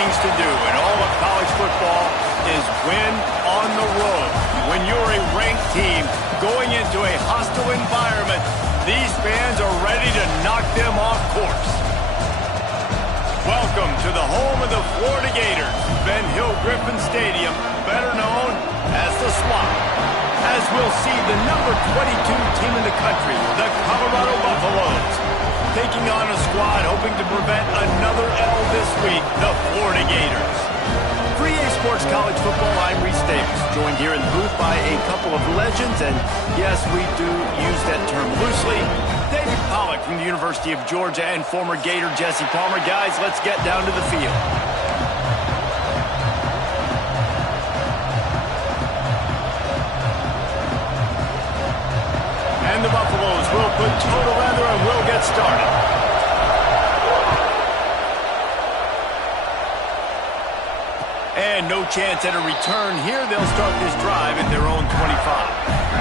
things to do, and all of college football is win on the road. When you're a ranked team going into a hostile environment, these fans are ready to knock them off course. Welcome to the home of the Florida Gators, Ben Hill Griffin Stadium, better known as the Swamp. As we'll see the number 22 team in the country, the Colorado Buffaloes, taking on a squad hoping to prevent another L this week, the Florida Gators. For EA Sports College Football, I'm Reese Davis, joined here in the booth by a couple of legends, and yes, we do use that term loosely. David Pollack from the University of Georgia and former Gator Jesse Palmer. Guys, let's get down to the field. And the Buffaloes will put toe to leather and will get started. And no chance at a return here. They'll start this drive at their own 25.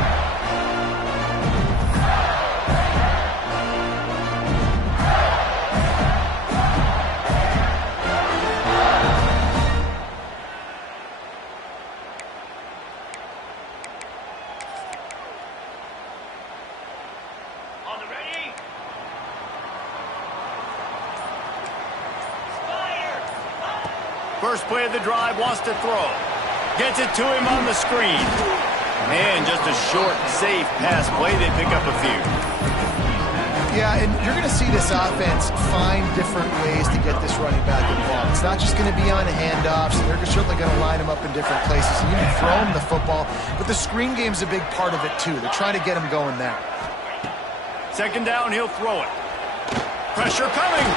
First play of the drive, wants to throw. Gets it to him on the screen. And just a short, safe pass play. They pick up a few. Yeah, and you're going to see this offense find different ways to get this running back involved. It's not just going to be on handoffs. They're certainly going to line him up in different places. And you can throw him the football, but the screen game's a big part of it, too. They're trying to get him going there. Second down, he'll throw it. Pressure coming.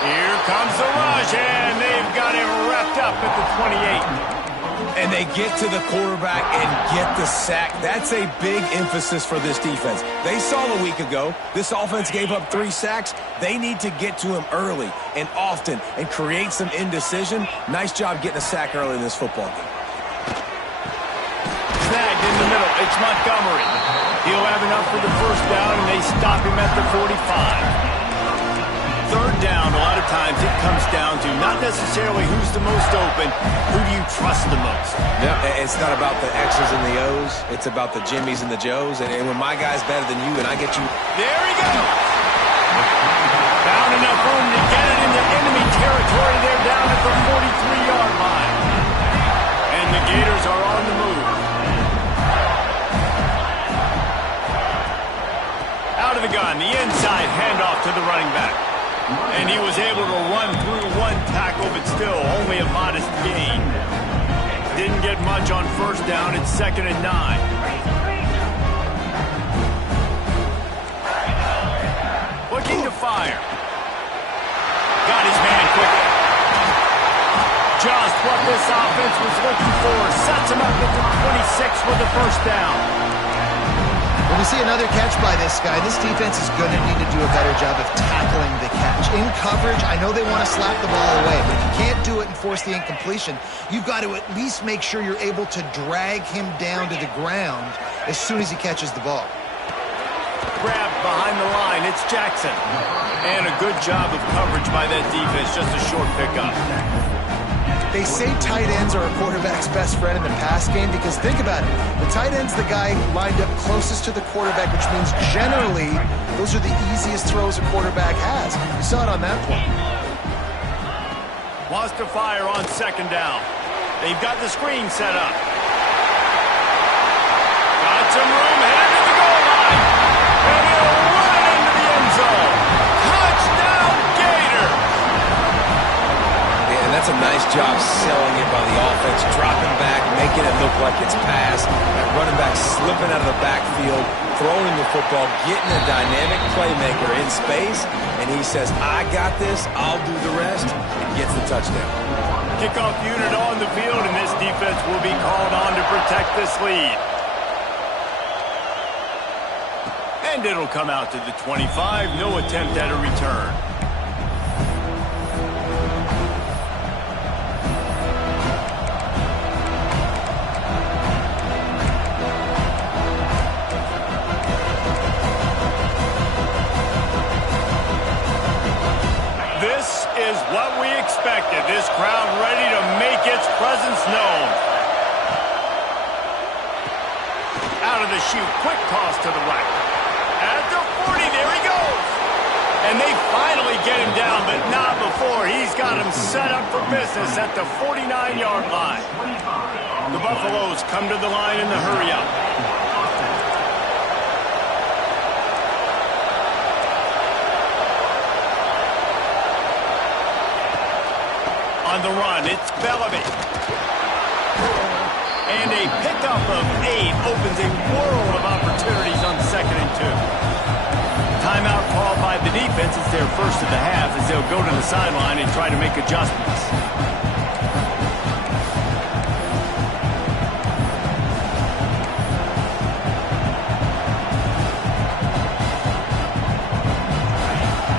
Here comes the rush, and they've got him wrapped up at the 28. And they get to the quarterback and get the sack. That's a big emphasis for this defense. They saw a week ago, this offense gave up 3 sacks. They need to get to him early and often and create some indecision. Nice job getting a sack early in this football game. Snagged in the middle. It's Montgomery. He'll have enough for the first down, and they stop him at the 45. Third down, a lot of times it comes down to not necessarily who's the most open, who do you trust the most? Yeah, it's not about the X's and the O's. It's about the Jimmies and the Joes. And when my guy's better than you and I get you. There he goes. Found enough room to get it into enemy territory. They're down at the 43-yard line. And the Gators are on the move. Out of the gun, the inside handoff to the running back. And he was able to run through one tackle, but still only a modest gain. Didn't get much on first down. It's 2nd and 9. Looking to fire. Got his man quickly. Just what this offense was looking for. Sets him up at the 26 with the first down. When we see another catch by this guy, this defense is going to need to do a better job of tackling the catch. In coverage, I know they want to slap the ball away, but if you can't do it and force the incompletion, you've got to at least make sure you're able to drag him down to the ground as soon as he catches the ball. Grabbed behind the line, it's Jackson. And a good job of coverage by that defense, just a short pickup. They say tight ends are a quarterback's best friend in the pass game because think about it. The tight end's the guy lined up closest to the quarterback, which means generally those are the easiest throws a quarterback has. You saw it on that play. Wants to fire on 2nd down. They've got the screen set up. Got some room, headed to the goal line. And he'll run it into the end zone. Touchdown, Gator! And that's a nice job selling it by the offense, dropping back, making it look like it's pass. That running back slipping out of the backfield, throwing the football, getting a dynamic playmaker in space, and he says, I got this, I'll do the rest, and gets the touchdown. Kickoff unit on the field, and this defense will be called on to protect this lead. And it'll come out to the 25, no attempt at a return. This is what we expected. This This crowd ready to make its presence known. Out of the chute, quick toss to the right. At the 40, there he goes. And they finally get him down, but not before. He's got him set up for business at the 49-yard line. The Buffaloes come to the line in the hurry-up. On the run, it's Bellamy. And a pickup of 8 opens a world of opportunities on 2nd and 2. Timeout called by the defense. It's their first of the half as they'll go to the sideline and try to make adjustments.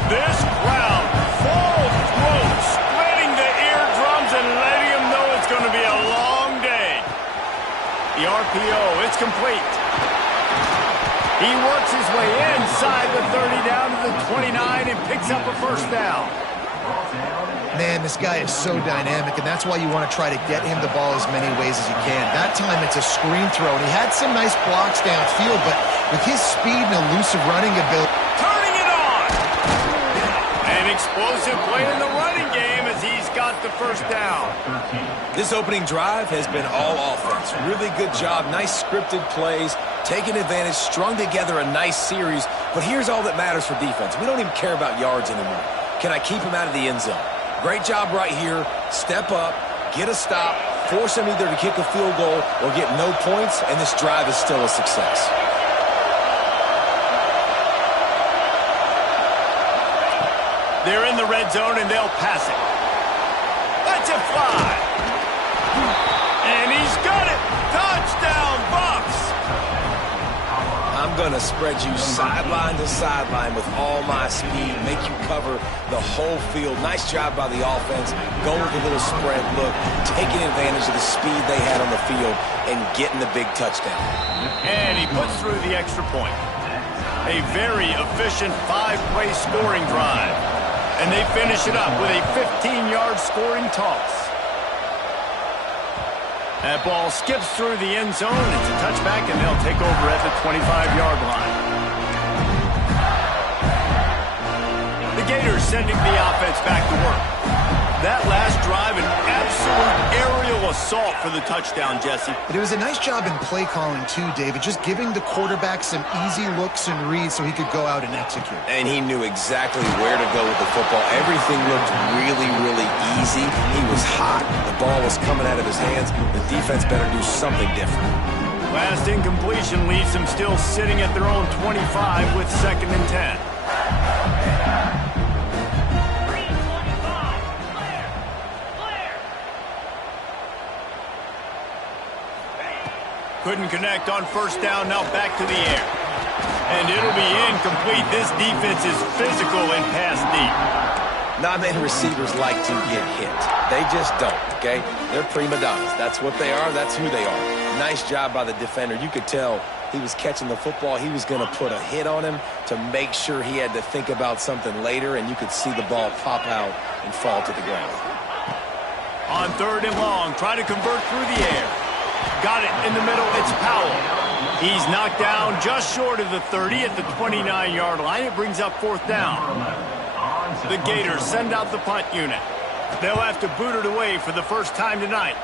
This crowd full throat, spreading the eardrums and letting them know it's going to be a long day. The RPO, it's complete. He works his way inside the 30 down to the 29 and picks up a first down. Man, this guy is so dynamic, and that's why you want to try to get him the ball as many ways as you can. That time it's a screen throw, and he had some nice blocks downfield, but with his speed and elusive running ability... Turning it on! An explosive play in the running game as he's got the first down. This opening drive has been all offense. Really good job, nice scripted plays, taking advantage, strung together a nice series. But here's all that matters for defense. We don't even care about yards anymore. Can I keep him out of the end zone? Great job right here. Step up, get a stop, force him either to kick a field goal or get no points, and this drive is still a success. They're in the red zone, and they'll pass it. Let's it fly. And he's got it. Touchdown, Bucks. I'm going to spread you sideline to sideline with all my speed, make you cover the whole field. Nice job by the offense, going with a little spread look, taking advantage of the speed they had on the field and getting the big touchdown. And he puts through the extra point. A very efficient 5-play scoring drive. And they finish it up with a 15-yard scoring toss. That ball skips through the end zone. It's a touchback, and they'll take over at the 25-yard line. The Gators sending the offense back to work. That last drive, an absolute aerial assault for the touchdown, Jesse. But it was a nice job in play calling, too, David, just giving the quarterback some easy looks and reads so he could go out and execute. And he knew exactly where to go with the football. Everything looked really, really easy. He was hot. The ball was coming out of his hands. The defense better do something different. Last incompletion leaves them still sitting at their own 25 with 2nd and 10. Couldn't connect on first down, now back to the air. And it'll be incomplete. This defense is physical and pass deep. Not many receivers like to get hit. They just don't, okay? They're prima donnas. That's what they are. That's who they are. Nice job by the defender. You could tell he was catching the football. He was going to put a hit on him to make sure he had to think about something later, and you could see the ball pop out and fall to the ground. On 3rd and long, try to convert through the air. Got it in the middle. It's Powell. He's knocked down just short of the 30 at the 29-yard line. It brings up 4th down. The Gators send out the punt unit. They'll have to boot it away for the first time tonight.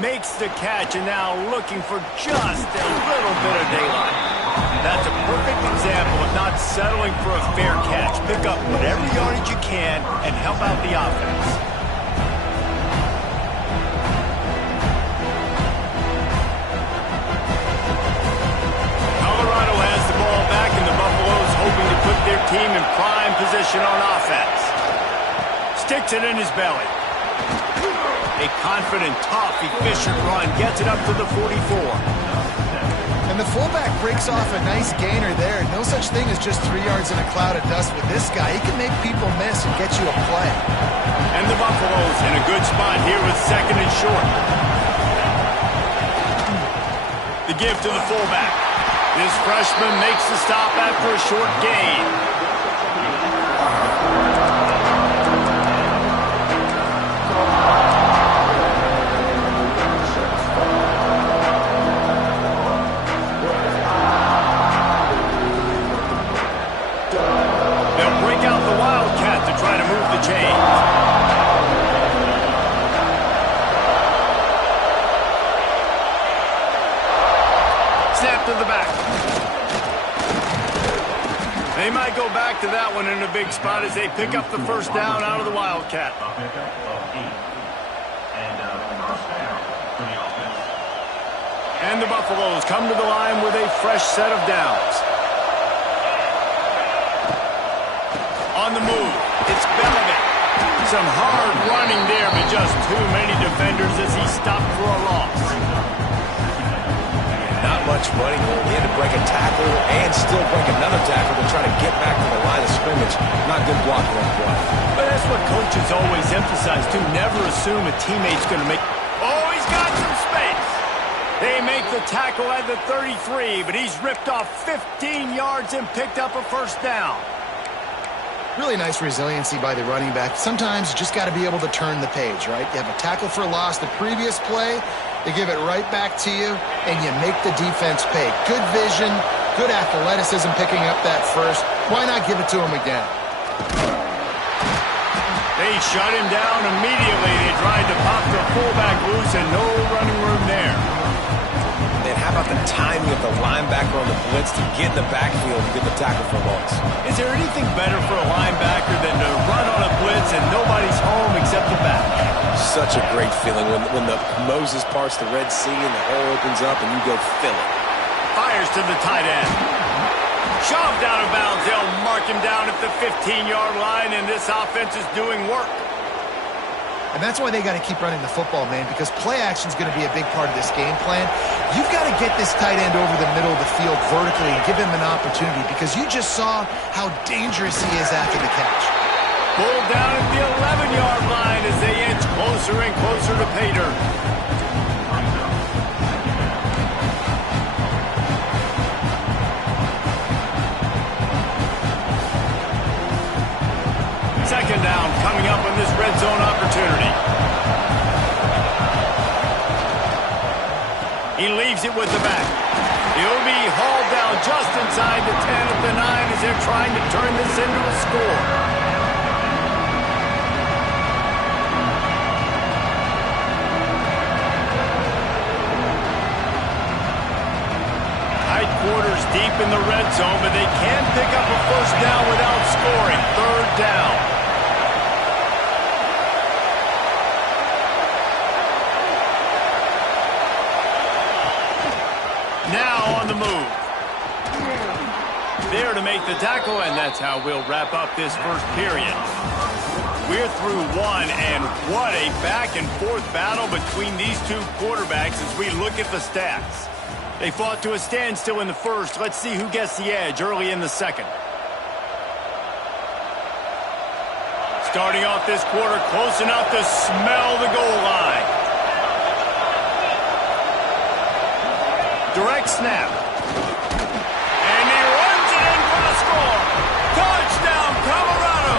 Makes the catch and now looking for just a little bit of daylight. That's a perfect example of not settling for a fair catch. Pick up whatever yardage you can and help out the offense. Hoping to put their team in prime position on offense. Sticks it in his belly. A confident, tough, efficient run gets it up to the 44. And the fullback breaks off a nice gainer there. No such thing as just 3 yards in a cloud of dust with this guy. He can make people miss and get you a play. And the Buffaloes in a good spot here with 2nd and short. The give to the fullback. This freshman makes the stop after a short gain. Snap to the back. They might go back to that one in a big spot as they pick up the first down out of the Wildcat. And the Buffaloes come to the line with a fresh set of downs. On the move, it's Bellamy. Some hard running there, but just too many defenders as he stopped for a loss. Not much running there. He had to break a tackle and still break another tackle to try to get back to the line of scrimmage. Not good blocking on the play. But that's what coaches always emphasize, too. Never assume a teammate's going to make... Oh, he's got some space. They make the tackle at the 33, but he's ripped off 15 yards and picked up a first down. Really nice resiliency by the running back. Sometimes you just got to be able to turn the page, right? You have a tackle for loss the previous play, they give it right back to you, and you make the defense pay. Good vision, good athleticism picking up that first. Why not give it to him again? They shut him down immediately. They tried to pop the fullback loose and no running room there. And how about the timing of the linebacker on the blitz to get in the backfield and get the tackle for loss? Is there anything better for a linebacker than to run on a blitz and nobody's home except the back? Such a great feeling when the Moses parts the Red Sea and the hole opens up and you go fill it. Fires to the tight end. Shoved out of bounds. They'll mark him down at the 15-yard line, and this offense is doing work. And that's why they got to keep running the football, man, because play action is going to be a big part of this game plan. You've got to get this tight end over the middle of the field vertically and give him an opportunity, because you just saw how dangerous he is after the catch. Pulled down at the 11-yard line as they inch closer and closer to pay dirt. Second down coming up on this red zone opportunity. He leaves it with the back. He'll be hauled down just inside the 10 at the 9 as they're trying to turn this into a score. Tight quarters deep in the red zone, but they can pick up a first down without scoring. Third down. Now on the move. There to make the tackle, and that's how we'll wrap up this first period. We're through one, and what a back-and-forth battle between these two quarterbacks as we look at the stats. They fought to a standstill in the first. Let's see who gets the edge early in the second. Starting off this quarter close enough to smell the goal line. Direct snap. And he runs it in for the score. Touchdown, Colorado.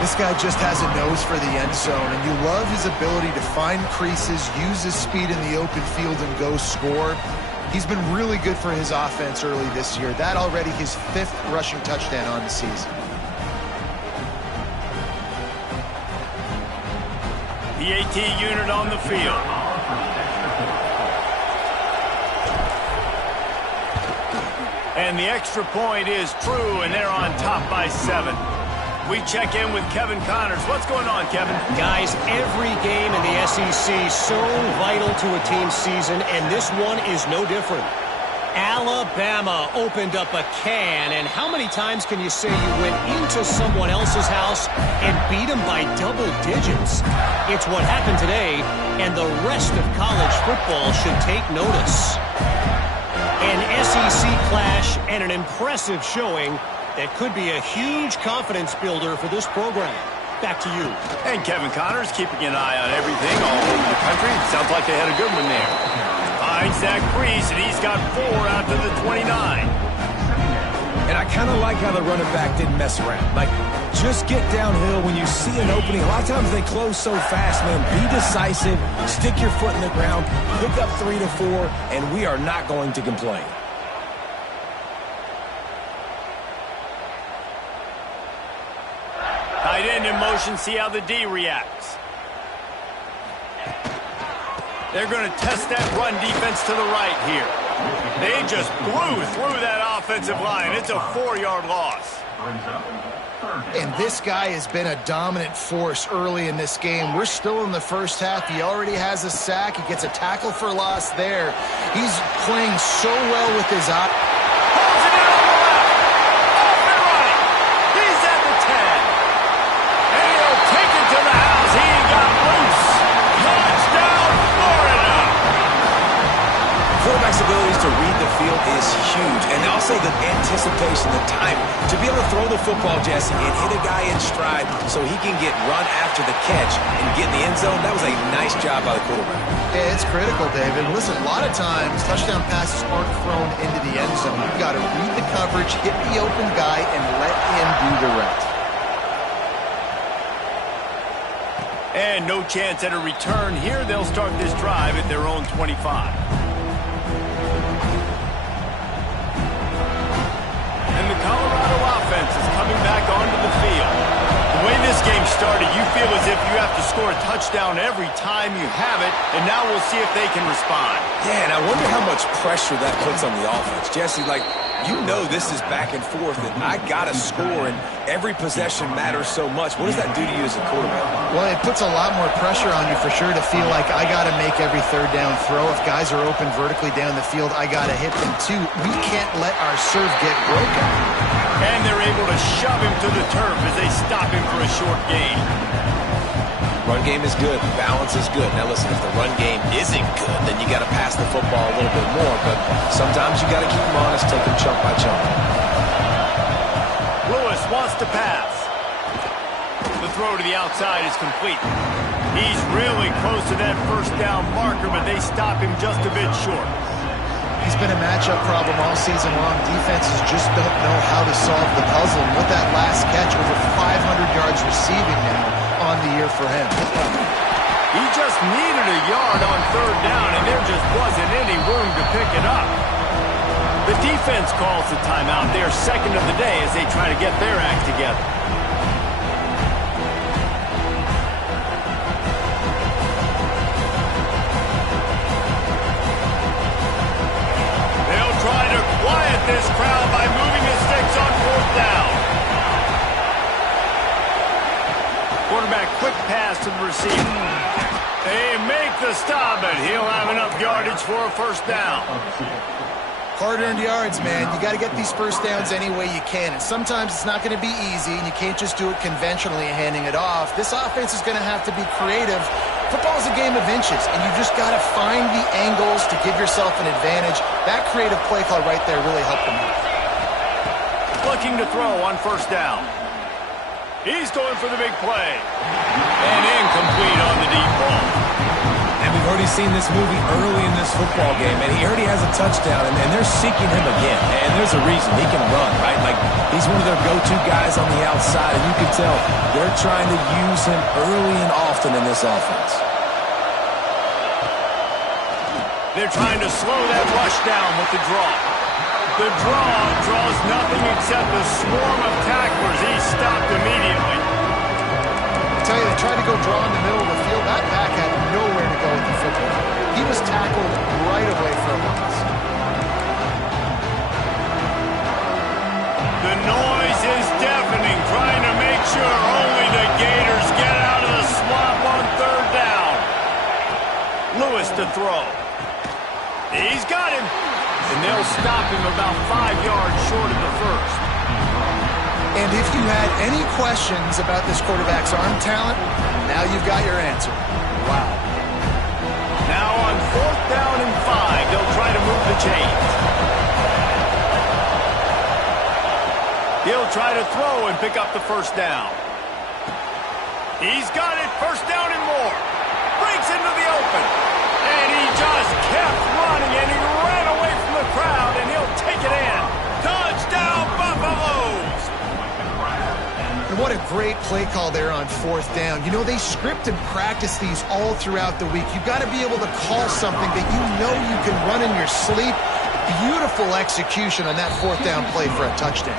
This guy just has a nose for the end zone, and you love his ability to find creases, use his speed in the open field, and go score. He's been really good for his offense early this year. That already his 5th rushing touchdown on the season. PAT unit on the field. And the extra point is true, and they're on top by 7. We check in with Kevin Connors. What's going on, Kevin? Guys, every game in the SEC so vital to a team's season, and this one is no different. Alabama opened up a can, and how many times can you say you went into someone else's house and beat them by double digits? It's what happened today, and the rest of college football should take notice. An SEC clash and an impressive showing that could be a huge confidence builder for this program. Back to you. And Kevin Connors keeping an eye on everything all over the country. Sounds like they had a good one there. Finds Zach Priest, and he's got 4 out to the 29. And I kind of like how the running back didn't mess around. Like, just get downhill when you see an opening. A lot of times they close so fast, man. Be decisive, stick your foot in the ground, pick up 3 to 4, and we are not going to complain. Tight end in motion, see how the D reacts. They're going to test that run defense to the right here. They just blew through that offensive line. It's a 4-yard loss. And this guy has been a dominant force early in this game. We're still in the first half. He already has a sack. He gets a tackle for loss there. He's playing so well with his eye. Pulls it in on the left. Off and running. He's at the 10. And he'll take it to the house. He got loose. Touchdown, Florida. Quarterback's abilities to read the field is huge, and also the anticipation, the timing. To be able to throw the football, Jesse, and hit a guy in stride so he can get run after the catch and get in the end zone, that was a nice job by the quarterback. Yeah, it's critical, David. Listen, a lot of times, touchdown passes aren't thrown into the end zone. You've got to read the coverage, hit the open guy, and let him do the rest. And no chance at a return here. They'll start this drive at their own 25. Colorado offense is coming back onto the field. The way this game started, you feel as if you have to score a touchdown every time you have it, and now we'll see if they can respond. Yeah, and I wonder how much pressure that puts on the offense. Jesse, you know this is back and forth, and I got to score, and every possession matters so much. What does that do to you as a quarterback? Well, it puts a lot more pressure on you for sure to feel like I got to make every third down throw. If guys are open vertically down the field, I got to hit them too. We can't let our serve get broken. And they're able to shove him to the turf as they stop him for a short gain. Run game is good. Balance is good. Now listen, if the run game isn't good, then you got to pass the football a little bit more. But sometimes you got to keep them honest, take them chunk by chunk. Lewis wants to pass. The throw to the outside is complete. He's really close to that first down marker, but they stop him just a bit short. He's been a matchup problem all season long. Defenses just don't know how to solve the puzzle. And with that last catch, over 500 yards receiving now on the year for him. He just needed a yard on third down, and there just wasn't any room to pick it up. The defense calls the timeout. They're second of the day as they try to get their act together. They'll try to quiet this crowd by moving the sticks on fourth down. Quarterback quick pass to the receiver. They make the stop, but he'll have enough yardage for a first down. Hard-earned yards, man. You got to get these first downs any way you can. And sometimes it's not going to be easy, and you can't just do it conventionally handing it off. This offense is going to have to be creative. Football's a game of inches, and you just got to find the angles to give yourself an advantage. That creative play call right there really helped them out. Looking to throw on first down. He's going for the big play. And incomplete on the deep ball. And we've already seen this movie early in this football game, and he already has a touchdown, and they're seeking him again. And there's a reason. He can run, right? He's one of their go-to guys on the outside, and you can tell they're trying to use him early and often in this offense. They're trying to slow that rush down with the draw. The draw draws nothing except a swarm of tacklers. He's stopped immediately. I tell you, they tried to go draw in the middle of the field. That back had nowhere to go with the football. He was tackled right away for a loss. The noise is deafening, trying to make sure only the Gators get out of the swamp on third down. Lewis to throw. He's got him. And they'll stop him about 5 yards short of the first. And if you had any questions about this quarterback's arm talent, now you've got your answer. Wow. Now on fourth down and 5, they'll try to move the chains. He'll try to throw and pick up the first down. He's got it, first down and more. Breaks into the open. And he just kept running, and he ran away from the crowd, and he'll take it in. Touchdown, Buffaloes! And what a great play call there on fourth down. You know, they script and practice these all throughout the week. You've got to be able to call something that you know you can run in your sleep. Beautiful execution on that fourth down play for a touchdown.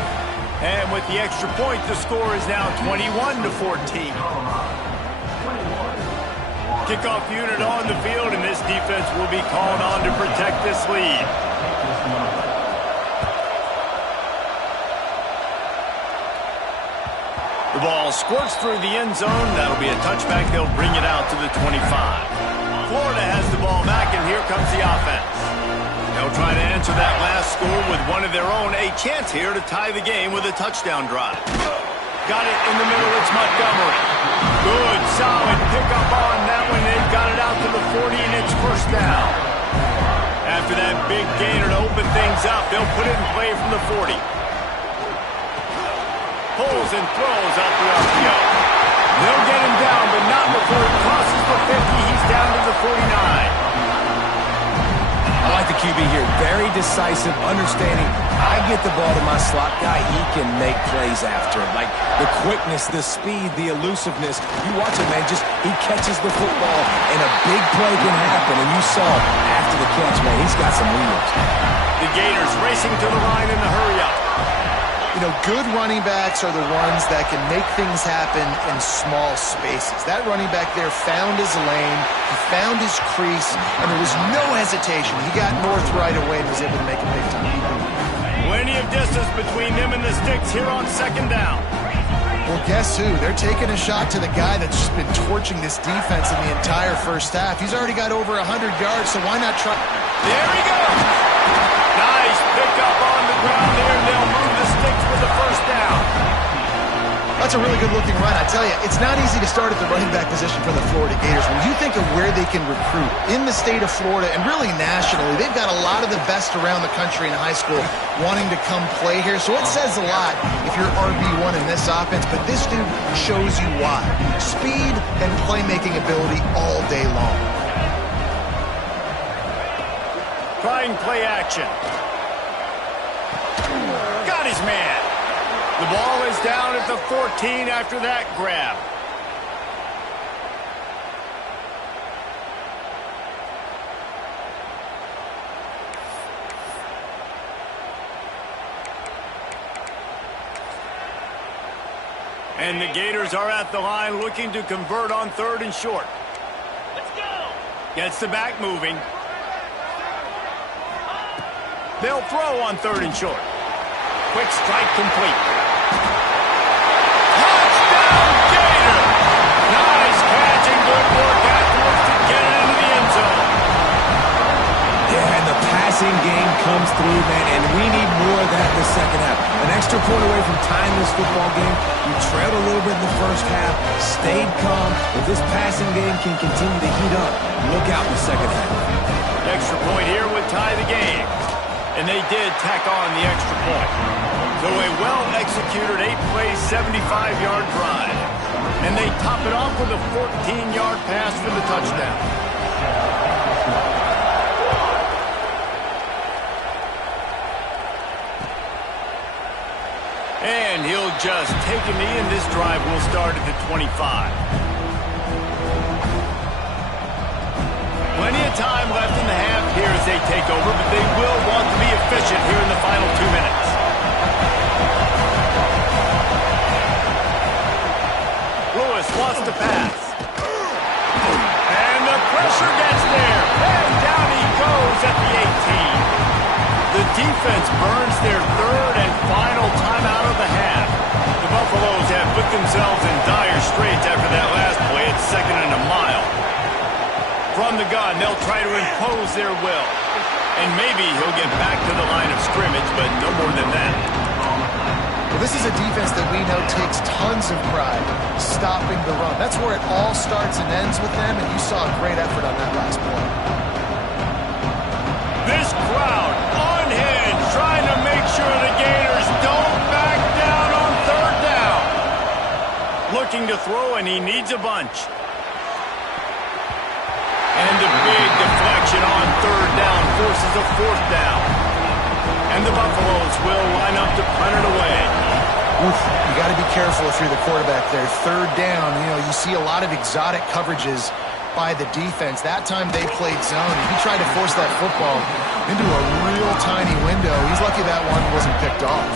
And with the extra point, the score is now 21-14. Kickoff unit on the field, and this defense will be called on to protect this lead. The ball squirts through the end zone. That'll be a touchback. They'll bring it out to the 25. Florida has the ball back, and here comes the offense. They'll try to answer that last score with one of their own. A chance here to tie the game with a touchdown drive. Got it in the middle. It's Montgomery. Good, solid pickup on that one. They've got it out to the 40, and it's first down. After that big gainer to open things up, they'll put it in play from the 40. Pulls and throws out the RPO. They'll get him down, but not before he crosses the 50. He's down to the 49. I like the QB here. Very decisive, understanding. I get the ball to my slot guy. He can make plays after. Like the quickness, the speed, the elusiveness. You watch it, man. Just he catches the football, and a big play can happen. And you saw after the catch, man, he's got some wheels. The Gators racing to the line in the hurry-up. You know, good running backs are the ones that can make things happen in small spaces. That running back there found his lane, he found his crease, and there was no hesitation. He got north right away and was able to make a big time. Plenty of distance between them and the sticks here on second down. Well, guess who? They're taking a shot to the guy that's just been torching this defense in the entire first half. He's already got over 100 yards, so why not try? There he goes. Nice pickup on the ground there. They'll move the sticks with the first down. That's a really good-looking run. I tell you, it's not easy to start at the running back position for the Florida Gators. When you think of where they can recruit in the state of Florida and really nationally, they've got a lot of the best around the country in high school wanting to come play here. So it says a lot if you're RB1 in this offense, but this dude shows you why. Speed and playmaking ability all day long. Trying play action. Got his man. The ball is down at the 14 after that grab. And the Gators are at the line looking to convert on third and short. Let's go. Gets the back moving. They'll throw on third and short. Quick strike complete. Touchdown, Gator! Nice catch and good work afterwards to get it into the end zone. Yeah, and the passing game comes through, man, and we need more of that in the second half. An extra point away from tying this football game. You trailed a little bit in the first half, stayed calm. If this passing game can continue to heat up, look out in the second half. The extra point here would tie the game. And they did tack on the extra point. So a well-executed 8-play, 75-yard drive. And they top it off with a 14-yard pass for the touchdown. And he'll just take a knee, and this drive will start at the 25. Plenty of time left in the half here as they take over, but they will want to be efficient here in the final 2 minutes. Lewis wants to pass. And the pressure gets there. And down he goes at the 18. The defense burns their third and final timeout of the half. The Buffaloes have put themselves in dire straits after that last play. It's second and a mile. From the gun, they'll try to impose their will. And maybe he'll get back to the line of scrimmage, but no more than that. Well, this is a defense that we know takes tons of pride stopping the run. That's where it all starts and ends with them, and you saw a great effort on that last play. This crowd, unhinged, trying to make sure the Gators don't back down on third down. Looking to throw, and he needs a bunch. And a big deflection on third down forces a fourth down. And the Buffaloes will line up to punt it away. Oof, you got to be careful if you're the quarterback there. Third down, you know, you see a lot of exotic coverages by the defense. That time they played zone. He tried to force that football into a real tiny window. He's lucky that one wasn't picked off.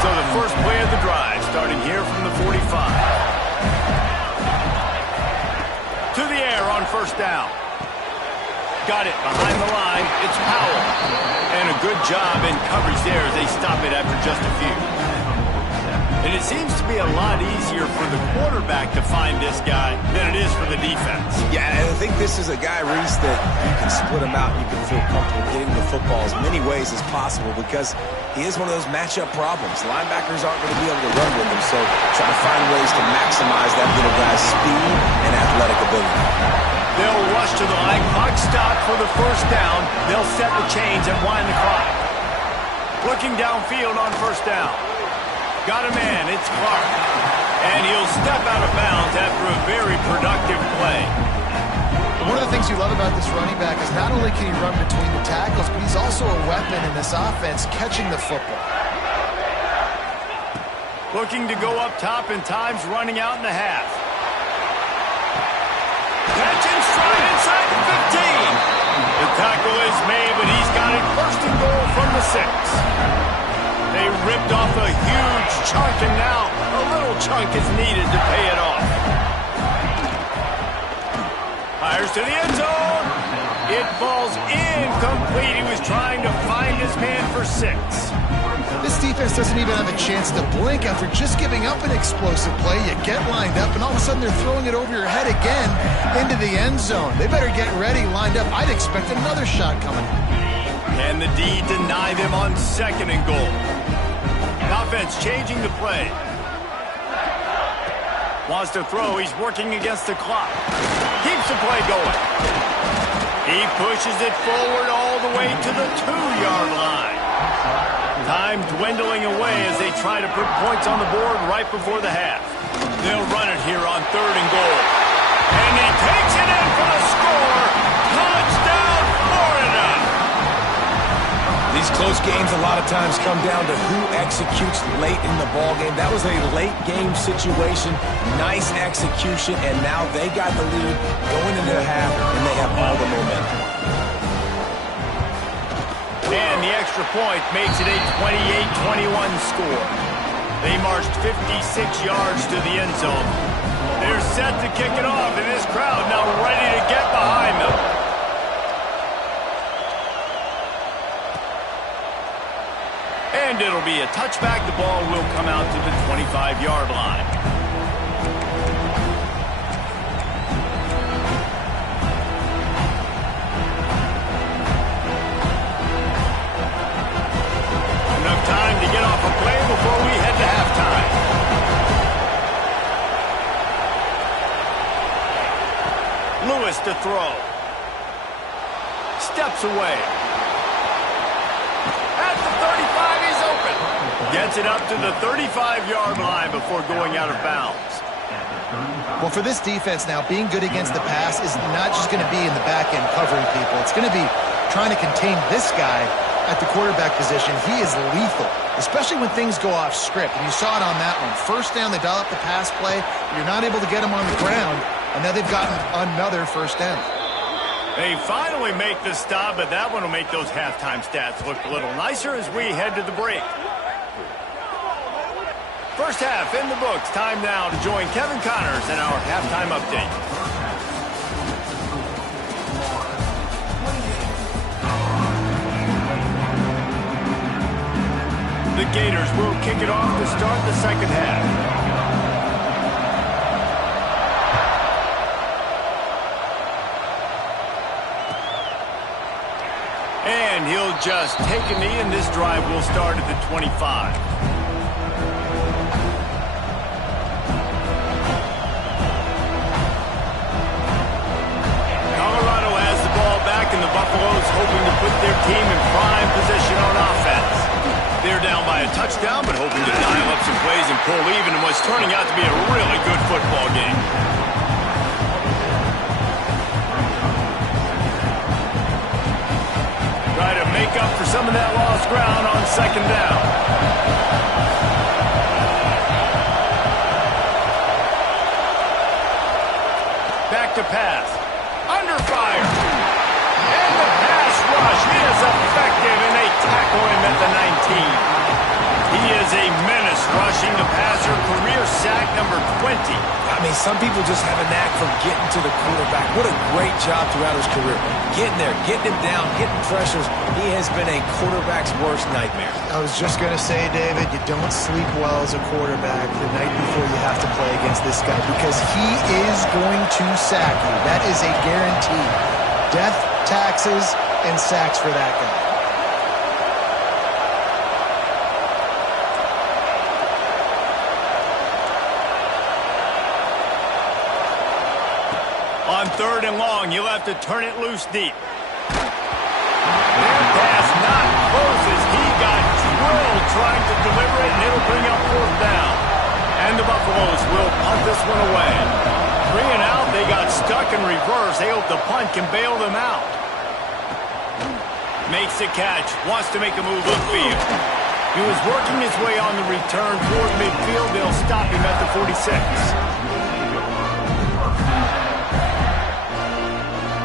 So the first play of the drive, starting here from the 45. To the air on first down. Got it behind the line. It's Powell. And a good job in coverage there as they stop it after just a few. And it seems to be a lot easier for the quarterback to find this guy than it is for the defense. Yeah, and I think this is a guy, Reese, that you can split him out and you can feel comfortable getting the football as many ways as possible because he is one of those matchup problems. Linebackers aren't going to be able to run with him, so try to find ways to maximize that little guy's speed and athletic ability. They'll rush to the line. Clock stop for the first down. They'll set the chains and wind the clock. Looking downfield on first down. Got a man. It's Clark. And he'll step out of bounds after a very productive play. One of the things you love about this running back is not only can he run between the tackles, but he's also a weapon in this offense catching the football. Looking to go up top and time's running out in the half. Catch and stride inside the 15. The tackle is made, but he's got it first and goal from the 6. They ripped off a huge chunk, and now a little chunk is needed to pay it off. Fires to the end zone. It falls incomplete. He was trying to find his man for 6. This defense doesn't even have a chance to blink after just giving up an explosive play. You get lined up, and all of a sudden they're throwing it over your head again into the end zone. They better get ready, lined up. I'd expect another shot coming. And the D deny them on 2nd and goal. Offense changing the play. Wants to throw. He's working against the clock. Keeps the play going. He pushes it forward all the way to the 2-yard line. Time dwindling away as they try to put points on the board right before the half. They'll run it here on 3rd and goal. And he takes it in for the score. Touchdown, Florida! These close games a lot of times come down to who executes late in the ball game. That was a late game situation. Nice execution, and now they got the lead going into the half, and they have all the momentum. And the extra point makes it a 28-21 score. They marched 56 yards to the end zone. They're set to kick it off, and this crowd now ready to get behind them. And it'll be a touchback. The ball will come out to the 25-yard line. Enough time to get off a play before we head to halftime. Lewis to throw. Steps away. At the 35, he's open. Gets it up to the 35-yard line before going out of bounds. Well, for this defense now, being good against the pass is not just going to be in the back end covering people. It's going to be trying to contain this guy at the quarterback position. He is lethal, especially when things go off script. And you saw it on that one. First down, they dial up the pass play. You're not able to get him on the ground, and now they've gotten another first down. They finally make the stop, but that one will make those halftime stats look a little nicer as we head to the break. First half in the books. Time now to join Kevin Connors in our halftime update. The Gators will kick it off to start the second half. And he'll just take a knee, and this drive will start at the 25. Colorado has the ball back, and the Buffaloes hoping to put their team in prime position on offense. They're down by a touchdown, but hoping to dial up some plays and pull even in what's turning out to be a really good football game. Try to make up for some of that lost ground on second down. Back to pass. Under fire. And the pass rush is effective, and they tackle him at the 19. He is a menace rushing the passer. Career sack quarterback number 20. I mean, some people just have a knack for getting to the quarterback. What a great job throughout his career. Getting there, getting him down, hitting pressures. He has been a quarterback's worst nightmare. I was just going to say, David, you don't sleep well as a quarterback the night before you have to play against this guy because he is going to sack you. That is a guarantee. Death, taxes, and sacks for that guy. On 3rd and long, you'll have to turn it loose deep. Their pass not closes. He got drilled trying to deliver it, and it'll bring up 4th down. And the Buffaloes will punt this one away. 3 and out, they got stuck in reverse. They hope the punt can bail them out. Makes the catch, wants to make a move upfield. He was working his way on the return toward midfield. They'll stop him at the 46.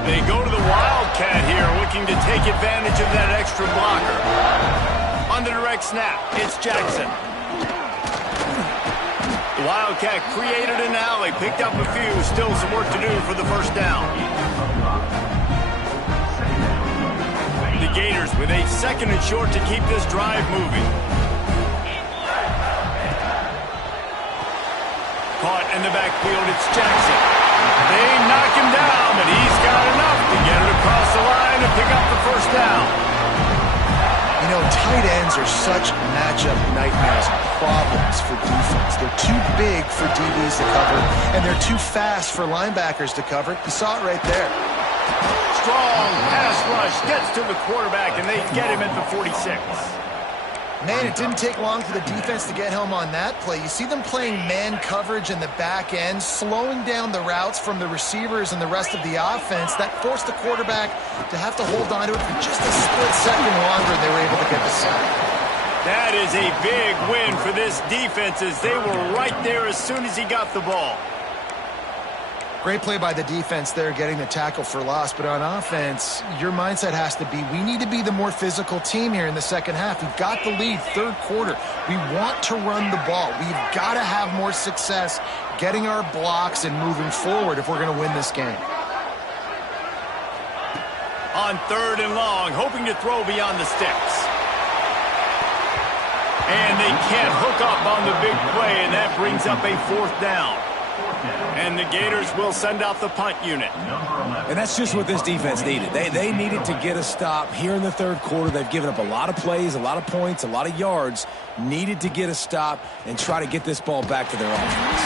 They go to the Wildcat here, looking to take advantage of that extra blocker. On the direct snap, it's Jackson. The Wildcat created an alley, picked up a few, still some work to do for the 1st down. The Gators with a 2nd and short to keep this drive moving. Caught in the backfield, it's Jackson. They knock him down, but he's got enough to get it across the line and pick up the 1st down. You know, tight ends are such matchup nightmares and problems for defense. They're too big for DBs to cover, and they're too fast for linebackers to cover. You saw it right there. Strong pass rush gets to the quarterback, and they get him at the 46. Man, it didn't take long for the defense to get home on that play. You see them playing man coverage in the back end, slowing down the routes from the receivers and the rest of the offense. That forced the quarterback to have to hold on to it for just a split second longer, and they were able to get the sack. That is a big win for this defense as they were right there as soon as he got the ball. Great play by the defense there, getting the tackle for loss. But on offense, your mindset has to be, we need to be the more physical team here in the 2nd half. We've got the lead, 3rd quarter. We want to run the ball. We've got to have more success getting our blocks and moving forward if we're going to win this game. On 3rd and long, hoping to throw beyond the sticks. And they can't hook up on the big play, and that brings up a 4th down. And the Gators will send out the punt unit. And that's just what this defense needed. They needed to get a stop here in the 3rd quarter. They've given up a lot of plays, a lot of points, a lot of yards. Needed to get a stop and try to get this ball back to their offense.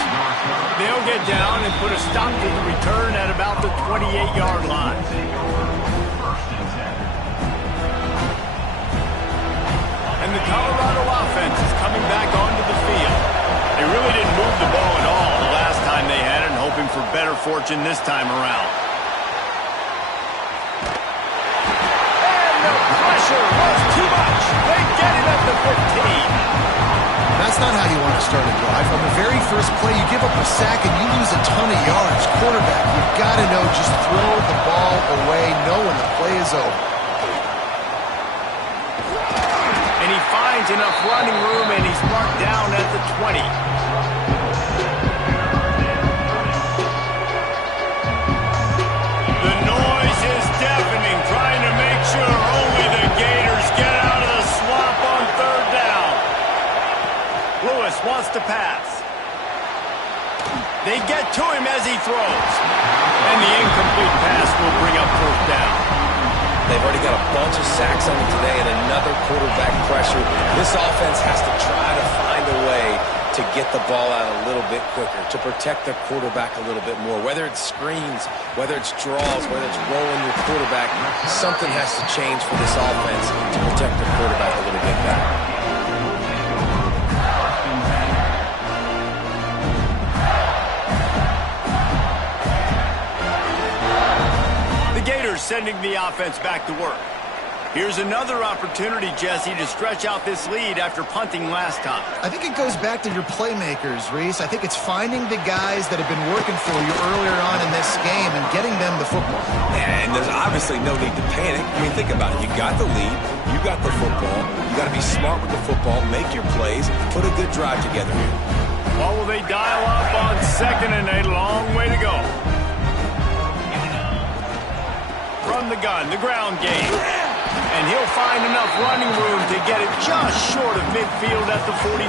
They'll get down and put a stop to the return at about the 28-yard line. And the Colorado offense is coming back onto the field. They really didn't move the ball at all the last time they had it, and hoping for better fortune this time around. And the pressure was too much. They get him at the 15. That's not how you want to start a drive. On the very first play, you give up a sack and you lose a ton of yards. Quarterback, you've got to know, just throw the ball away, know when the play is over. And he finds enough running room, and he's marked down at the 20. The noise is deafening, trying to make sure only the Gators get out of the swamp on 3rd down. Lewis wants to pass. They get to him as he throws. And the incomplete pass will bring up 4th down. They've already got a bunch of sacks on them today and another quarterback pressure. This offense has to try to find a way to get the ball out a little bit quicker, to protect their quarterback a little bit more. Whether it's screens, whether it's draws, whether it's rolling your quarterback, something has to change for this offense to protect their quarterback a little bit better. Sending the offense back to work. Here's another opportunity, Jesse, to stretch out this lead after punting last time. I think it goes back to your playmakers, Reese. I think it's finding the guys that have been working for you earlier on in this game and getting them the football. And there's obviously no need to panic. I mean, think about it. You got the lead. You got the football. You got to be smart with the football, make your plays, put a good drive together here. What will they dial up on second and a long way to go? From the gun, the ground game. And he'll find enough running room to get it just short of midfield at the 49.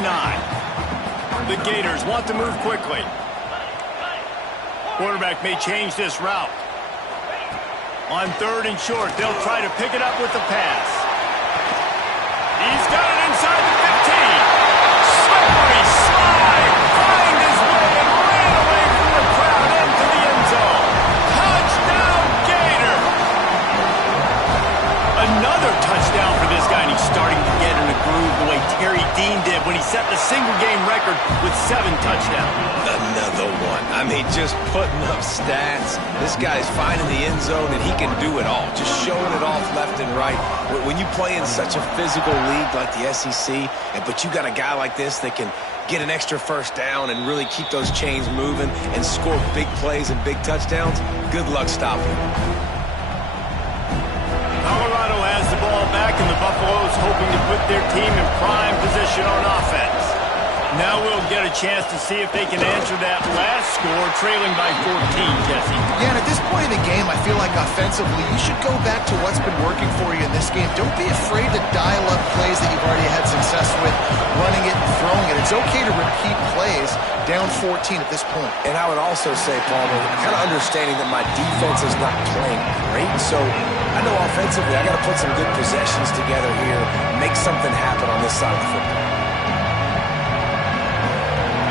The Gators want to move quickly. Quarterback may change this route. On third and short, they'll try to pick it up with the pass. He's got it inside the 15. Slippery slide. Find his way and ran away from the crowd into the end zone. Touchdown, Gator. Another touchdown for this guy, and he's starting to get in a groove the way Terry Dean did when he set the single-game record with 7 touchdowns. Another one. I mean, just putting up stats. This guy's finding the end zone, and he can do it all. Just showing it off left and right. When you play in such a physical league like the SEC, but you got a guy like this that can get an extra first down and really keep those chains moving and score big plays and big touchdowns, good luck stopping him. Colorado has the ball back, and the Buffaloes hoping to put their team in prime position on offense. Now we'll get a chance to see if they can answer that last score, trailing by 14, Jesse. Yeah, and at this point in the game, I feel like offensively, you should go back to what's been working for you in this game. Don't be afraid to dial up plays that you've already had success with, running it and throwing it. It's okay to repeat plays down 14 at this point. And I would also say, Palmer, kind of understanding that my defense is not playing great, so I know offensively I got to put some good possessions together here, make something happen on this side of the football.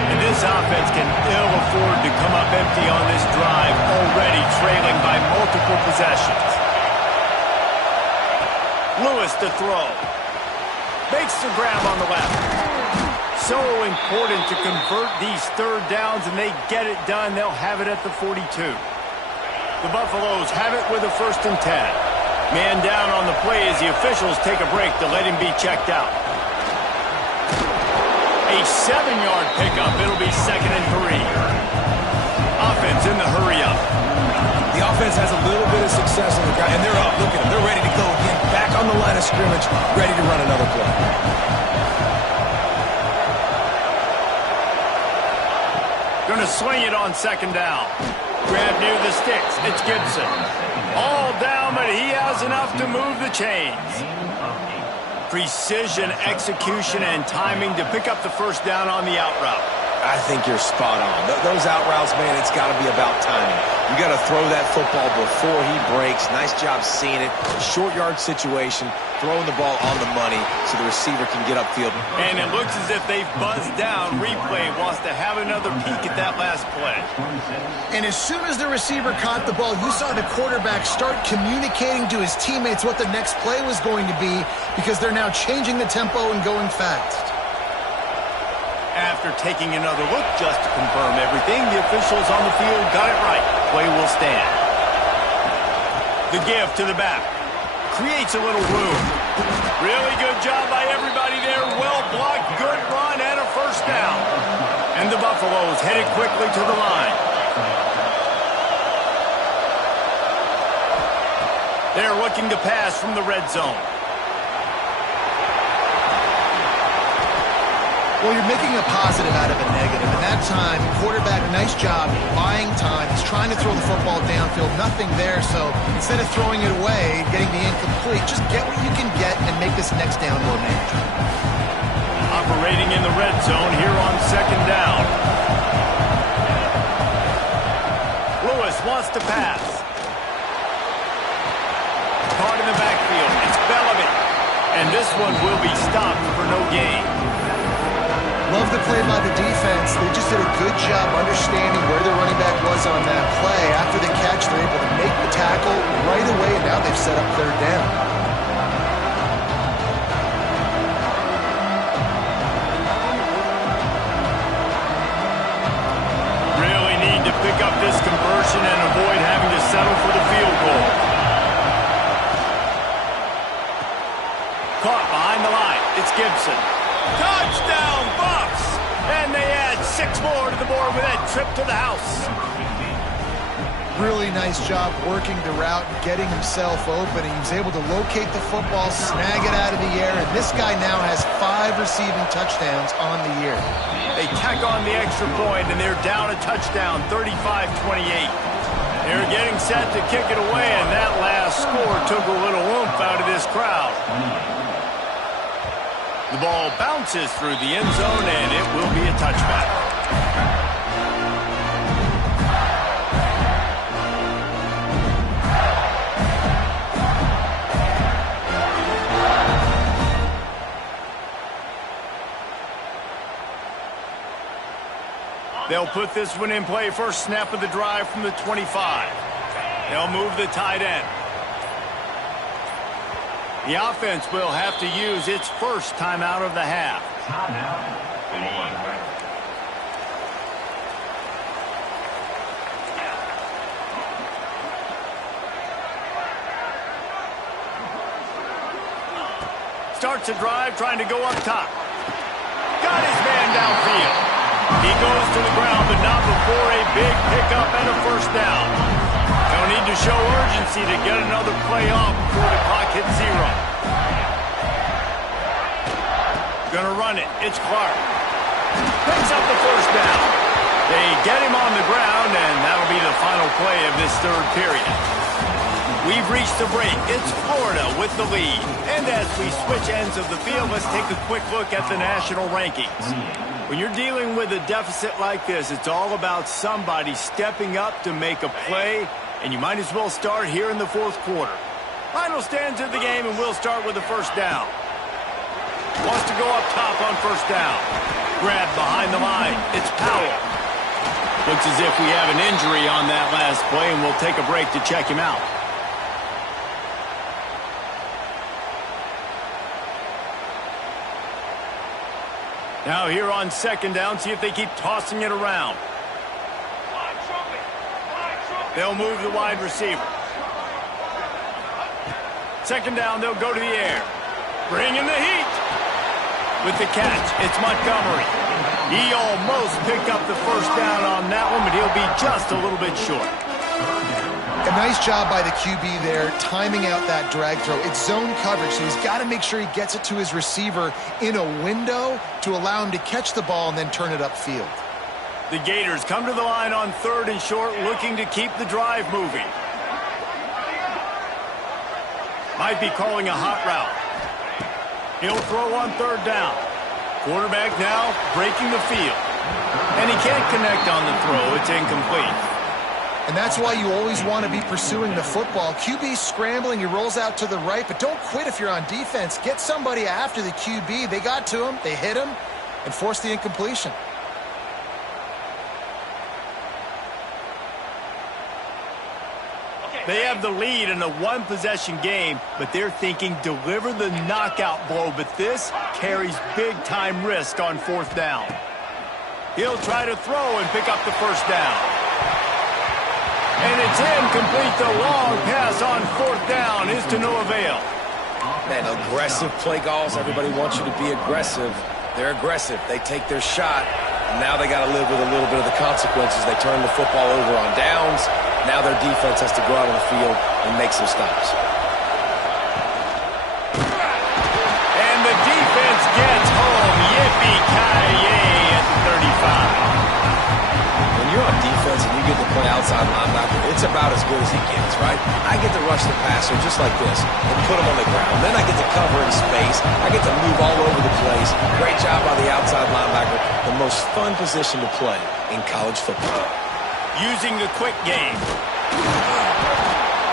And this offense can ill afford to come up empty on this drive, already trailing by multiple possessions. Lewis to throw. Makes the grab on the left. So important to convert these third downs, and they get it done. They'll have it at the 42. The Buffaloes have it with a 1st and 10. Man down on the play as the officials take a break to let him be checked out. A 7-yard pickup. It'll be 2nd and 3. Offense in the hurry-up. The offense has a little bit of success on the ground, and they're up. Look at them. They're ready to go again. Back on the line of scrimmage, ready to run another play. Going to swing it on 2nd down. Grab near the sticks. It's Gibson. All down, but he has enough to move the chains. Precision, execution, and timing to pick up the 1st down on the out route. I think you're spot on. Those out routes, man, it's got to be about timing. You got to throw that football before he breaks. Nice job seeing it. Short yard situation, throwing the ball on the money so the receiver can get upfield. And it looks as if they've buzzed down. Replay wants to have another peek at that last play. And as soon as the receiver caught the ball, you saw the quarterback start communicating to his teammates what the next play was going to be, because they're now changing the tempo and going fast. After taking another look just to confirm everything, the officials on the field got it right. Play will stand. The give to the back. Creates a little room. Really good job by everybody there. Well blocked, good run, and a 1st down. And the Buffaloes headed quickly to the line. They're looking to pass from the red zone. Well, you're making a positive out of a negative. And that time, quarterback, nice job buying time. He's trying to throw the football downfield. Nothing there, so instead of throwing it away, getting the incomplete, just get what you can get and make this next down more manageable. Operating in the red zone here on 2nd down. Lewis wants to pass. Caught in the backfield. It's Bellamy. And this one will be stopped for no gain. Love the play by the defense. They just did a good job understanding where the running back was on that play. After the catch, they're able to make the tackle right away, and now they've set up 3rd down. Really need to pick up this conversion and avoid having to settle for the field goal. Caught behind the line. It's Gibson. Touchdown, Buffs! And they add 6 more to the board with that trip to the house. Really nice job working the route and getting himself open. He was able to locate the football, snag it out of the air, and this guy now has 5 receiving touchdowns on the year. They tack on the extra point, and they're down a touchdown, 35-28. They're getting set to kick it away, and that last score took a little oomph out of this crowd. The ball bounces through the end zone, and it will be a touchback. They'll put this one in play. First snap of the drive from the 25. They'll move the tight end. The offense will have to use its first timeout of the half. Starts a drive trying to go up top. Got his man downfield. He goes to the ground, but not before a big pickup and a first down. They'll need to show urgency to get another play off before the clock hits 0. Gonna run it. It's Clark. Picks up the first down. They get him on the ground, and that'll be the final play of this third period. We've reached the break. It's Florida with the lead. And as we switch ends of the field, let's take a quick look at the national rankings. When you're dealing with a deficit like this, it's all about somebody stepping up to make a play, and you might as well start here in the fourth quarter. Final stands of the game, and we'll start with the first down. Wants to go up top on first down. Grab behind the line. It's Powell. Looks as if we have an injury on that last play, and we'll take a break to check him out. Now here on second down, see if they keep tossing it around. They'll move the wide receiver. Second down, they'll go to the air. Bring in the heat. With the catch, it's Montgomery. He almost picked up the first down on that one, but he'll be just a little bit short. A nice job by the QB there, timing out that drag throw. It's zone coverage, so he's got to make sure he gets it to his receiver in a window to allow him to catch the ball and then turn it upfield. The Gators come to the line on 3rd and short, looking to keep the drive moving. Might be calling a hot route. He'll throw on 3rd down. Quarterback now breaking the field. And he can't connect on the throw. It's incomplete. And that's why you always want to be pursuing the football. QB scrambling, he rolls out to the right, but don't quit if you're on defense. Get somebody after the QB. They got to him, they hit him, and forced the incompletion. They have the lead in a one-possession game, but they're thinking deliver the knockout blow, but this carries big-time risk on 4th down. He'll try to throw and pick up the first down. And it's incomplete. The long pass on 4th down is to no avail. Man, aggressive play calls. Everybody wants you to be aggressive. They're aggressive. They take their shot. And now they got to live with a little bit of the consequences. They turn the football over on downs. Now their defense has to go out on the field and make some stops. And the defense gets home. Yippee-ki-yay at the 35. When you're on defense and you get to play outside linebacker, it's about as good as he gets, right? I get to rush the passer just like this and put him on the ground. Then I get to cover in space. I get to move all over the place. Great job by the outside linebacker. The most fun position to play in college football. Using the quick game.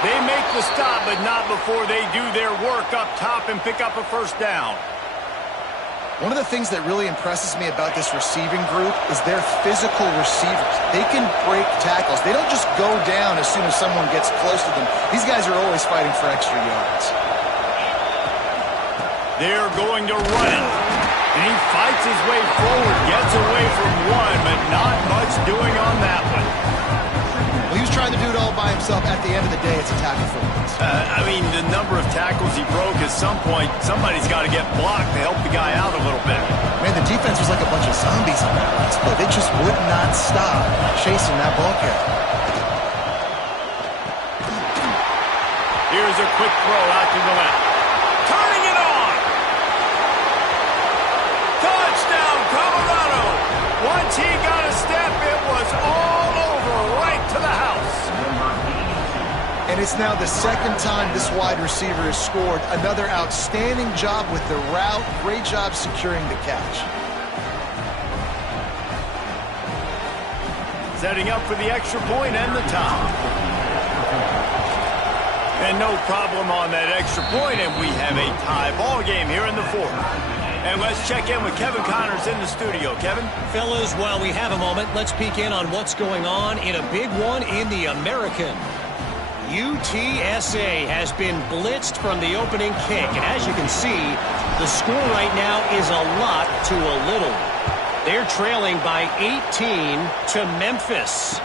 They make the stop, but not before they do their work up top and pick up a first down. One of the things that really impresses me about this receiving group is their physical receivers. They can break tackles. They don't just go down as soon as someone gets close to them. These guys are always fighting for extra yards. They're going to run it. And he fights his way forward, gets away from one, but not much doing on that one. Well, he was trying to do it all by himself. At the end of the day, it's a tackle for once. I mean, the number of tackles he broke, at some point, somebody's got to get blocked to help the guy out a little bit. Man, the defense was like a bunch of zombies on that last play. They just would not stop chasing that ball carrier. Here's a quick throw out to the left. Turning it on. Touchdown, Colorado. Once he got a step, it was all over, right to the house. And it's now the second time this wide receiver has scored. Another outstanding job with the route. Great job securing the catch. Setting up for the extra point and the tie. And no problem on that extra point, and we have a tie ball game here in the fourth. And let's check in with Kevin Connors in the studio. Kevin? Fellas, while we have a moment, let's peek in on what's going on in a big one in the American. UTSA has been blitzed from the opening kick, and as you can see, the score right now is a lot to a little. They're trailing by 18 to Memphis.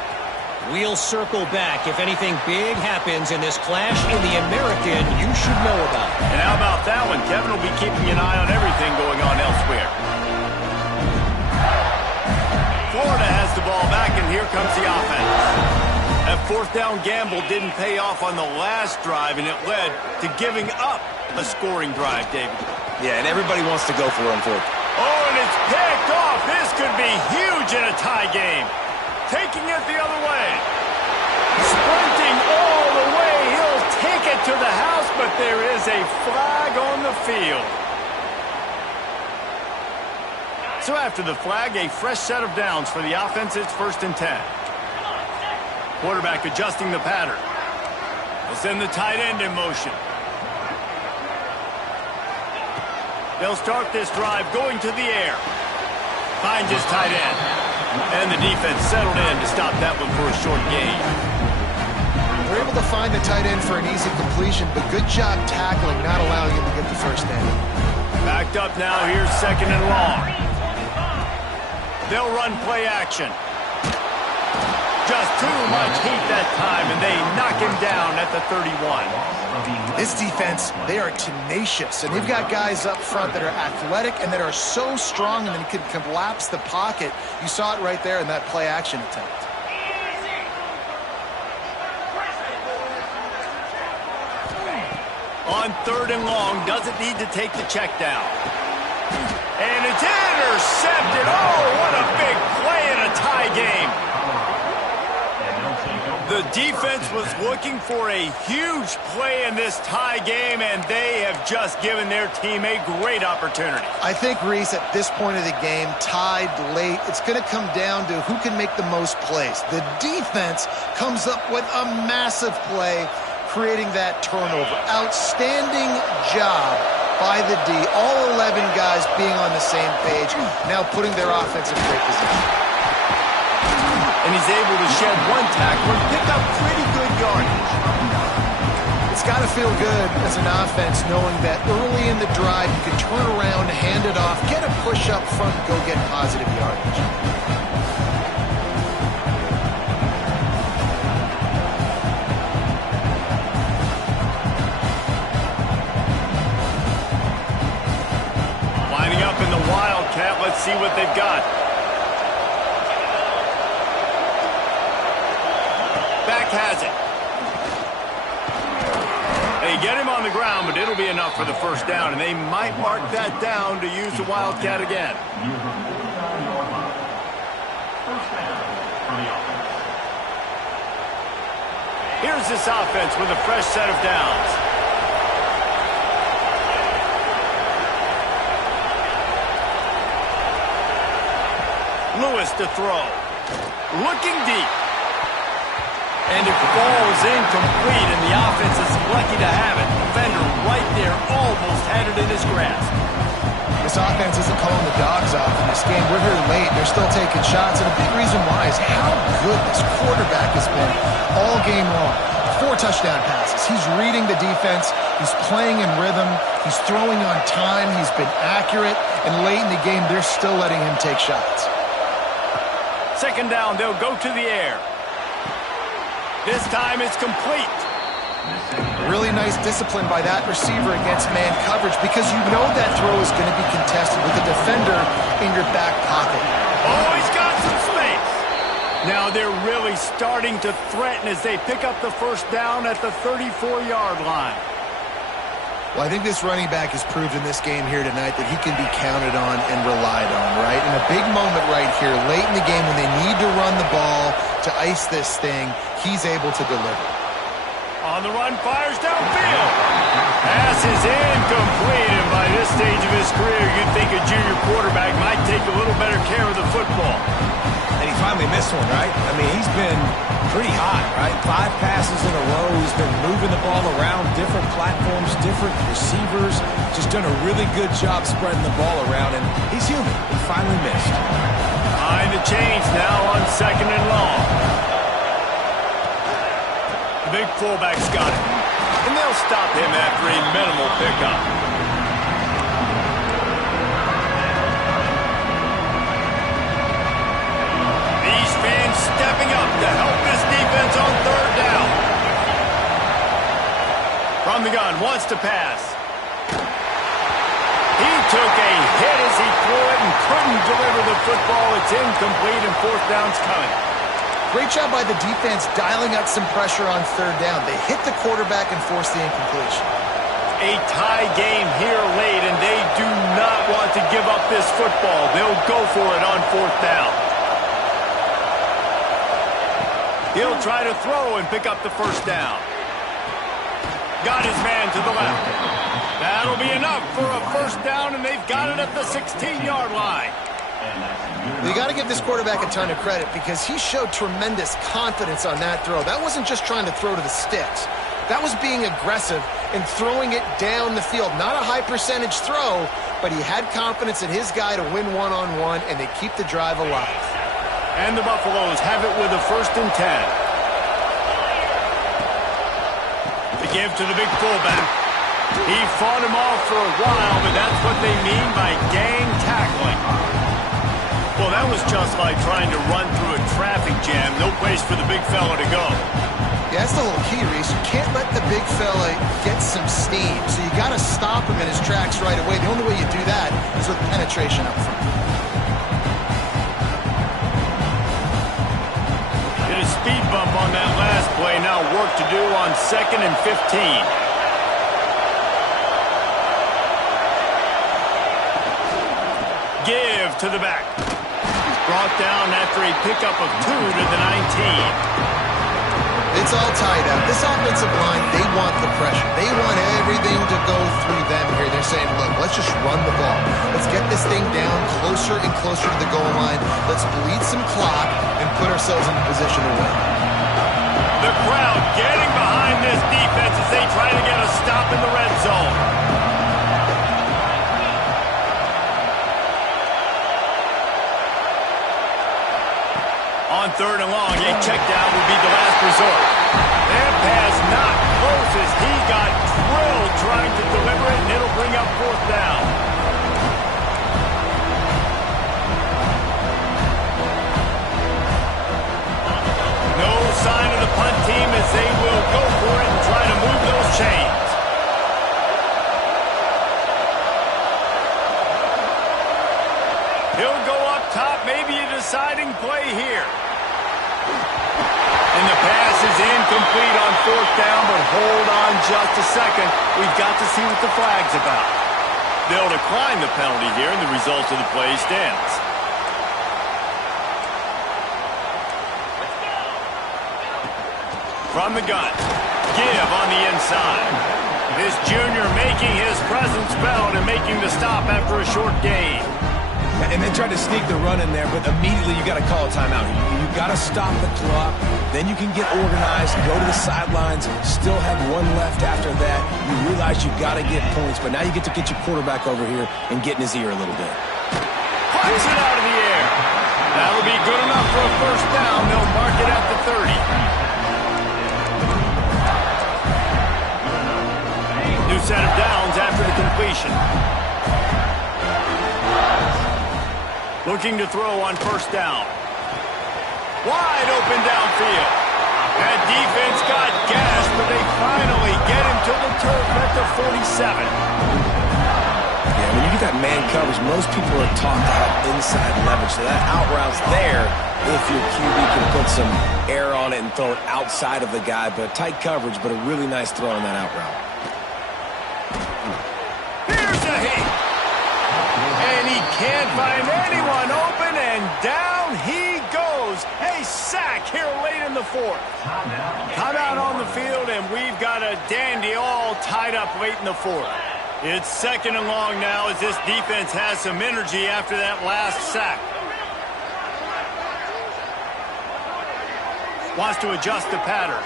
We'll circle back if anything big happens in this clash in the American you should know about. And how about that one? Kevin will be keeping an eye on everything going on elsewhere. Florida has the ball back, and here comes the offense. That fourth down gamble didn't pay off on the last drive, and it led to giving up a scoring drive, David. Yeah, and everybody wants to go for it. Oh, and it's picked off. This could be huge in a tie game. Taking it the other way. Sprinting all the way. He'll take it to the house, but there is a flag on the field. So after the flag, a fresh set of downs for the offense. It's 1st and 10. Quarterback adjusting the pattern. We'll send the tight end in motion. They'll start this drive going to the air. Finds his tight end. And the defense settled in to stop that one for a short gain. They're able to find the tight end for an easy completion, but good job tackling, not allowing him to get the first down. Backed up now, here's 2nd and long. They'll run play action. Just too much heat that time, and they knock him down at the 31. This defense, they are tenacious, and they've got guys up front that are athletic and that are so strong and then can collapse the pocket. You saw it right there in that play action attempt. On 3rd and long, doesn't need to take the check down. And it's intercepted. Oh, what a big play in a tie game. The defense was looking for a huge play in this tie game, and they have just given their team a great opportunity. I think, Reese, at this point of the game, tied late, it's going to come down to who can make the most plays. The defense comes up with a massive play, creating that turnover. Outstanding job by the D. All 11 guys being on the same page, now putting their offense in great position. And he's able to shed one tackle and pick up pretty good yardage. It's got to feel good as an offense knowing that early in the drive you can turn around, hand it off, get a push up front, and go get positive yardage. Lining up in the Wildcat. Let's see what they've got. Back has it. They get him on the ground, but it'll be enough for the first down, and they might mark that down to use the Wildcat again. Here's this offense with a fresh set of downs. Lewis to throw. Looking deep. And it falls incomplete, and the offense is lucky to have it. Defender right there almost had it in his grasp. This offense isn't calling the dogs off in this game. We're here late. They're still taking shots, and a big reason why is how good this quarterback has been all game long. 4 touchdown passes. He's reading the defense. He's playing in rhythm. He's throwing on time. He's been accurate, and late in the game, they're still letting him take shots. 2nd down, they'll go to the air. This time it's complete. Really nice discipline by that receiver against man coverage because you know that throw is going to be contested with a defender in your back pocket. Oh, he's got some space. Now they're really starting to threaten as they pick up the first down at the 34-yard line. Well, I think this running back has proved in this game here tonight that he can be counted on and relied on, right? In a big moment right here, late in the game when they need to run the ball to ice this thing, he's able to deliver. On the run, fires downfield. Pass is incomplete, and by this stage of his career, you'd think a junior quarterback might take a little better care of the football. And he finally missed one, right? I mean, he's been pretty hot, right? 5 passes in a row. He's been moving the ball around different platforms, different receivers. Just done a really good job spreading the ball around, and he's human. He finally missed. Behind the chains now on 2nd and long. The big fullback's got it. And they'll stop him after a minimal pickup. These fans stepping up to help this defense on 3rd down. From the gun, wants to pass. He took a hit as he threw it and couldn't deliver the football. It's incomplete and 4th down's coming. Great job by the defense dialing out some pressure on 3rd down. They hit the quarterback and forced the incompletion. A tie game here late, and they do not want to give up this football. They'll go for it on 4th down. He'll try to throw and pick up the first down. Got his man to the left. That'll be enough for a first down, and they've got it at the 16-yard line. You got to give this quarterback a ton of credit because he showed tremendous confidence on that throw. That wasn't just trying to throw to the sticks. That was being aggressive and throwing it down the field. Not a high percentage throw, but he had confidence in his guy to win one-on-one, and they keep the drive alive. And the Buffaloes have it with a 1st and 10. To give to the big fullback. He fought him off for a while, but that's what they mean by gang tackling. Well, that was just like trying to run through a traffic jam. No place for the big fella to go. Yeah, that's the whole key, Reese. You can't let the big fella get some steam. So you got to stop him in his tracks right away. The only way you do that is with penetration up front. Hit a speed bump on that last play. Now work to do on 2nd and 15. Give to the back. Brought down after a pickup of 2 to the 19. It's all tied up. This offensive line, they want the pressure. They want everything to go through them here. They're saying, look, let's just run the ball. Let's get this thing down closer and closer to the goal line. Let's bleed some clock and put ourselves in a position to win. The crowd getting behind this defense as they try to get a stop in the red zone. On 3rd and long, a check down would be the last resort. That pass not close as he got drilled trying to deliver it, and it'll bring up 4th down. No sign of the punt team as they will go for it and try to move those chains. He'll go up top, maybe a deciding play here. And the pass is incomplete on 4th down, but hold on just a second. We've got to see what the flag's about. They'll decline the penalty here, and the result of the play stands. From the gun, give on the inside. This junior making his presence felt and making the stop after a short gain. And they tried to sneak the run in there, but immediately you got to call a timeout. You got to stop the clock. Then you can get organized, go to the sidelines, still have 1 left after that. You realize you got to get points, but now you get to get your quarterback over here and get in his ear a little bit. Punts it out of the air. That'll be good enough for a first down. They'll mark it at the 30. New set of downs after the completion. Looking to throw on first down. Wide open downfield. That defense got gashed, but they finally get him to the turf at the 47. Yeah, when you get that man coverage, most people are taught to have inside leverage. So that out route's there, if your QB can put some air on it and throw it outside of the guy, but tight coverage, but a really nice throw on that out route. Here's a hit. And he can't find anyone open, and down he goes. A sack here late in the fourth. Timeout on the field, and we've got a dandy all tied up late in the fourth. It's second and long now as this defense has some energy after that last sack. Wants to adjust the pattern.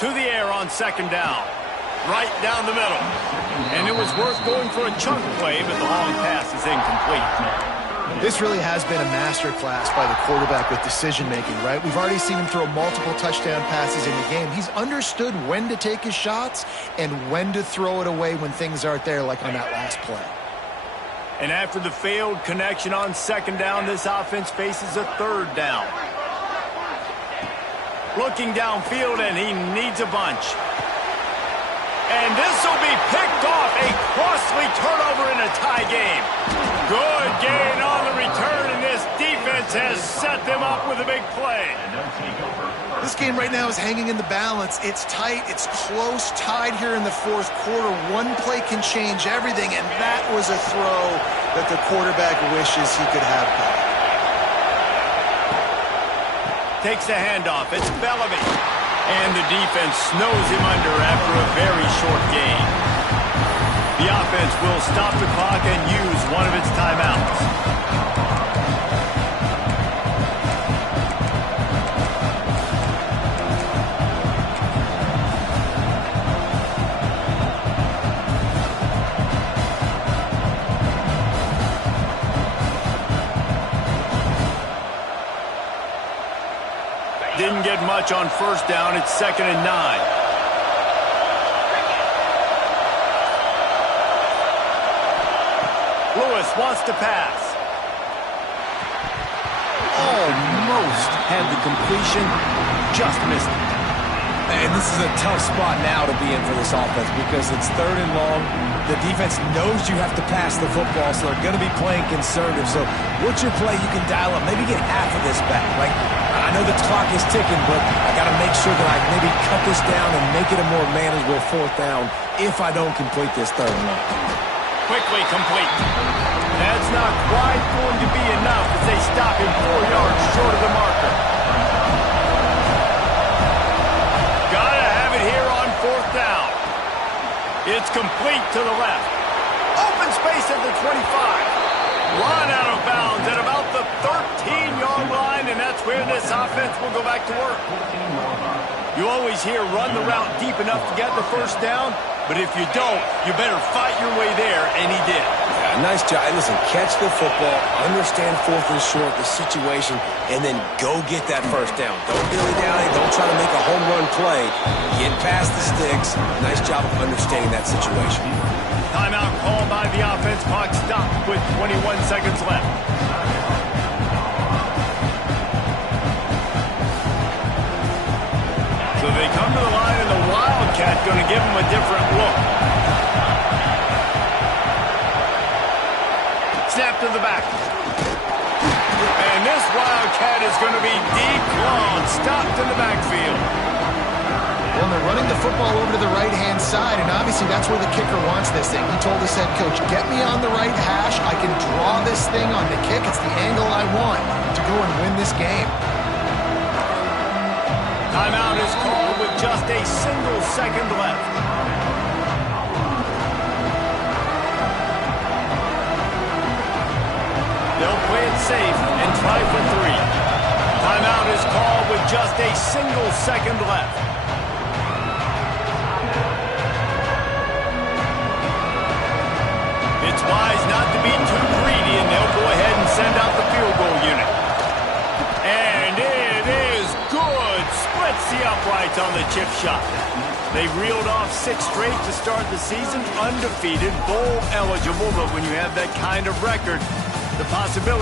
To the air on second down. Right down the middle. And it was worth going for a chunk play, but the long pass is incomplete. This really has been a masterclass by the quarterback with decision-making, right? We've already seen him throw multiple touchdown passes in the game. He's understood when to take his shots and when to throw it away when things aren't there, like on that last play. And after the failed connection on second down, this offense faces a third down. Looking downfield, and he needs a bunch. And this will be picked off. A costly turnover in a tie game. Good gain on the return, and this defense has set them up with a big play. This game right now is hanging in the balance. It's tight. It's close, tied here in the fourth quarter. One play can change everything, and that was a throw that the quarterback wishes he could have back. Takes the handoff. It's Bellamy. And the defense snows him under after a very short gain. The offense will stop the clock and use one of its timeouts. Didn't get much on first down. It's 2nd and 9. Lewis wants to pass. Almost had the completion. Just missed it. And this is a tough spot now to be in for this offense because it's 3rd and long. The defense knows you have to pass the football, so they're going to be playing conservative. So what's your play you can dial up? Maybe get half of this back. Like, I know the clock is ticking, but I got to make sure that I maybe cut this down and make it a more manageable 4th down if I don't complete this 3rd and long. Quickly complete. That's not quite going to be enough as they stop him 4 yards short of the marker. Gotta have it here on 4th down. It's complete to the left. Open space at the 25. Run out of bounds at about the 13-yard line, and that's where this offense will go back to work. You always hear run the route deep enough to get the first down, but if you don't, you better fight your way there, and he did. Yeah, nice job. Listen, catch the football, understand 4th and short, the situation, and then go get that first down. Don't dilly-dally, don't try to make a home run play. Get past the sticks. Nice job of understanding that situation. Timeout called by the offense. Clock stopped with 21 seconds left. So they come to the line, and the Wildcat going to give them a different look. Snap to the back. And this Wildcat is going to be deep long, stopped in the backfield. Well, they're running the football over to the right-hand side, and obviously that's where the kicker wants this thing. He told his head coach, get me on the right hash. I can draw this thing on the kick. It's the angle I want to go and win this game. Timeout is called with just a single second left. They'll play it safe and try for 3. Timeout is called with just a single second left. It's wise not to be too greedy, and they'll go ahead and send out the field goal unit. And it is good. Splits the uprights on the chip shot. They reeled off 6 straight to start the season, undefeated, bowl eligible, but when you have that kind of record, the possibility